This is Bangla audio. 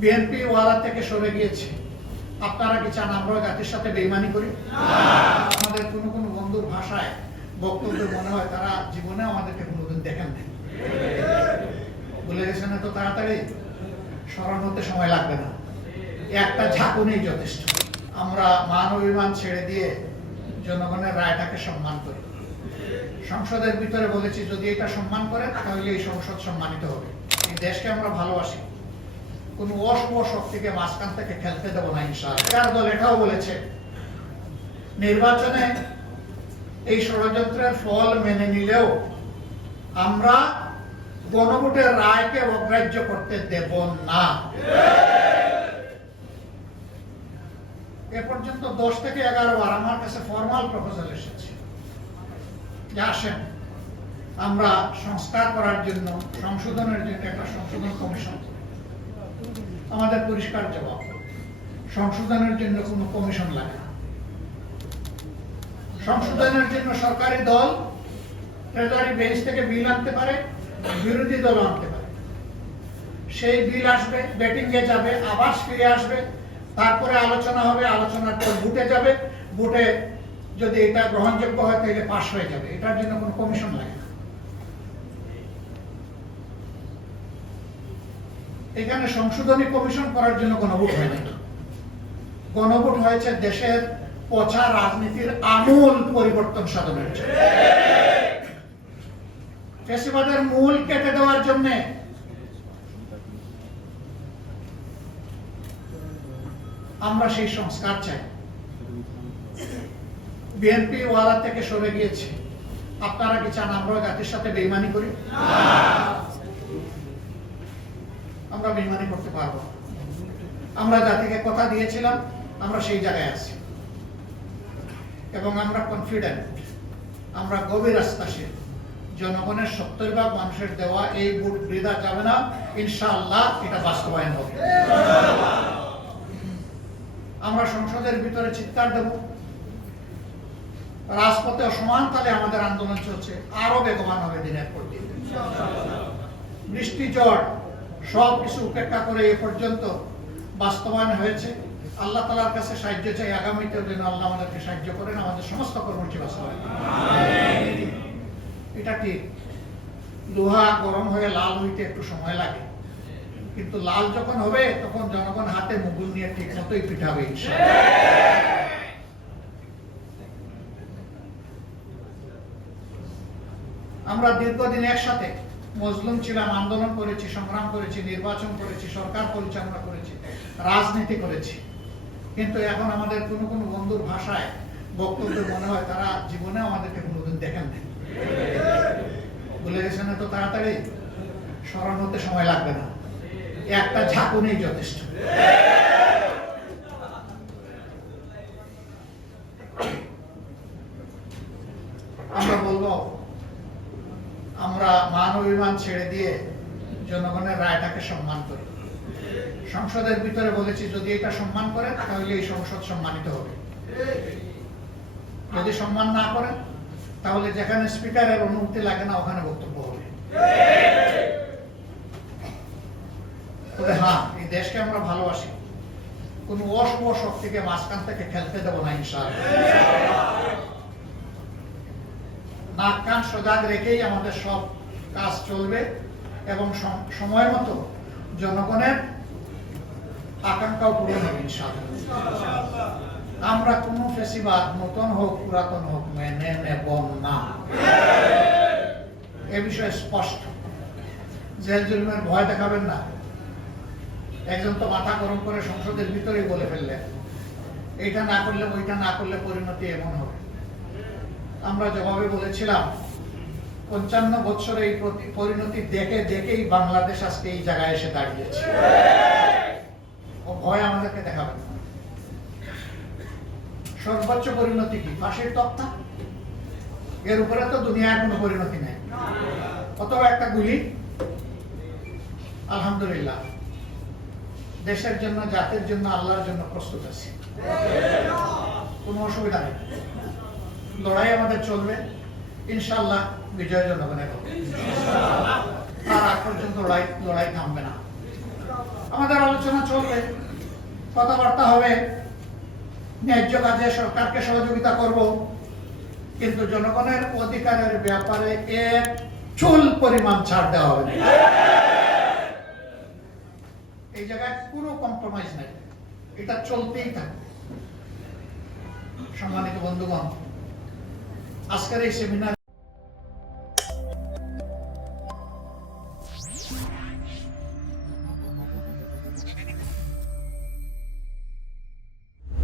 বিএনপি ওয়াদা থেকে সরে গিয়েছে। আপনারা কি চান আমরা জাতির সাথে বেইমানি করি? আমাদের কোনো কোনো বন্ধুর ভাষায় বক্তব্যে মনে হয় তারা জীবনে আমাদেরকে কোনোদিন দেখেন নাই। ভুলে গেছেন এত তাড়াতাড়ি? স্মরণ হতে সময় লাগবে না, একটা ঝাঁকুনিই যথেষ্ট। আমরা মান অভিমান ছেড়ে দিয়ে জনগণের রায়টাকে সম্মান করি। সংসদের ভিতরে বলেছি যদি এটা সম্মান করে তাহলে এই সংসদ সম্মানিত হবে। এই দেশকে আমরা ভালোবাসি, কোন অশুভ শক্তিকে মাঝখান থেকে খেলতে দেব না ইনশাআল্লাহ। দল এটাও বলেছে নির্বাচনে এই ষড়যন্ত্রের ফল মেনে নিলেও আমরা গণভোটের রায়কে অগ্রাহ্য করতে দেব না। এ পর্যন্ত 10 থেকে 11 বার আমার কাছে ফরমাল প্রপোজাল এসেছে যে আসেন আমরা সংস্কার করার জন্য, সংশোধনের জন্য একটা সংশোধন কমিশন। আমাদের পরিষ্কার জবাব, সংশোধনের জন্য কোনো কমিশন লাগে না। সংশোধনের জন্য সরকারি দল ট্রেজারি বেঞ্চ থেকে বিল আনতে পারে, বিরোধী দল আনতে পারে। সেই বিল আসবে, ব্যাটিং এ যাবে, আবার ফিরে আসবে, তারপরে আলোচনা হবে, আলোচনার পর ভোটে যাবে, ভোটে যদি এটা গ্রহণযোগ্য হয় তাহলে পাস হয়ে যাবে। এটার জন্য কোনো কমিশন লাগে না। এখানে সংশোধনী কমিশন করার জন্য গণভোট হয় না। গণভোট হয়েছে দেশের পচা রাজনীতির আমূল পরিবর্তন সাধনের জন্য, ফ্যাসিবাদের মূল কেটে দেওয়ার জন্য। আমরা সেই সংস্কার চাই। বিএনপি ওয়াদা থেকে সরে গিয়েছে। আপনারা কি চান আমরা জাতির সাথে বেইমানি করি? আমরা বেইমানি করতে পারবো না। আমরা জাতিকে কথা দিয়েছিলাম, আমরা সেই জায়গায় আছি এবং আমরা কনফিডেন্ট, আমরা গভীর আস্থাশীল জনগণের 70% মানুষের দেওয়া এই ভোট বৃথা যাবে না। ইনশাআল্লাহ এটা বাস্তবায়ন হবে। আমরা সংসদের ভিতরে চিৎকার দেব, রাজপথে সমান তালে আমাদের আন্দোলন চলছে, আরো বেগবান হবে দিনের পর দিন। বৃষ্টি ঝড় সব কিছু উপেক্ষা করে এ পর্যন্ত বাস্তবায়ন হয়েছে। আল্লাহ তাআলার কাছে সাহায্য চাই, আগামীতেও যেন আল্লাহ আমাদেরকে সাহায্য করেন, আমাদের সমস্ত কর্মসূচি বাস্তবায়ন। এটা ঠিক, লোহা গরম হয়ে লাল হইতে একটু সময় লাগে, কিন্তু লাল যখন হবে তখন জনগণ হাতে মুগুল নিয়ে ঠিক মতোই পিঠাবে ইনশাআল্লাহ। আমরা দীর্ঘদিন একসাথে মজলুম ছিলাম, আন্দোলন করেছি, সংগ্রাম করেছি, নির্বাচন করেছি, সরকার পরিচালনা করেছি, রাজনীতি করেছি, কিন্তু এখন আমাদের কোনো কোনো বন্ধুর ভাষায় বক্তব্যে মনে হয় তারা জীবনে আমাদেরকে কোনোদিন দেখেন নাই। ভুলে গেছেন এত তাড়াতাড়ি? স্মরণ হতে সময় লাগবে না, একটা ঝাঁকুনিই যথেষ্ট। আমরা বলবো আমরা মান অভিমান ছেড়ে দিয়ে জনগণের রায়টাকে সম্মান করি। সংসদের ভিতরে বলেছি যদি এটা সম্মান করেন তাহলে এই সংসদ সম্মানিত হবে। যদি সম্মান না করেন তাহলে যেখানে স্পিকারের অনুমতি লাগে না ওখানে বক্তব্য হবে। তবে হ্যাঁ, এই দেশকে আমরা ভালোবাসি, কোন অশুভ শক্তিকে মাঝখান থেকে খেলতে দেব না ইনশাআল্লাহ। নাক কান সজাগ রেখেই আমাদের সব কাজ চলবে এবং সময় মতো জনগণের আকাঙ্ক্ষাও পূরণ হবে ইনশাআল্লাহ। আমরা কোনো ফ্যাসিবাদ নতুন হোক পুরাতন হোক মেনে নেব না, এ বিষয়ে স্পষ্ট। জেল জুলুমের ভয় দেখাবেন না। একজন তো মাথা গরম করে সংসদের ভিতরেই বলে ফেললেন এইটা না করলে ওইটা না করলে পরিণতি এমন হবে। আমরা জবাবে বলেছিলাম 55 বছরে এই পরিণতি দেখে দেখেই বাংলাদেশ আজকে এই জায়গায় এসে দাঁড়িয়েছে। ও ভয় আমাদেরকে দেখাবেন না। সর্বোচ্চ পরিণতি কি? ফাঁসির তক্তা। এর উপরে তো দুনিয়ার কোনো পরিণতি নেই। অথবা একটা গুলি। আলহামদুলিল্লাহ, দেশের জন্য, জাতির জন্য, আল্লাহর জন্য প্রস্তুত আছি, কোনো অসুবিধা নেই। লড়াই আমাদের চলবে ইনশাআল্লাহ, বিজয় জনগণের হবে। আর আগ পর্যন্ত লড়াই থামবে না। আমাদের আলোচনা চলবে, কথাবার্তা হবে, ন্যায্য কাজে সরকারকে সহযোগিতা করব, কিন্তু জনগণের অধিকারের ব্যাপারে এক চুল পরিমাণ ছাড় দেওয়া হবে না। এই জায়গায় কোনো কম্প্রোমাইজ নাই, এটা চলতেই থাকবে। সম্মানিত বন্ধুগণ, আজকের এই সেমিনার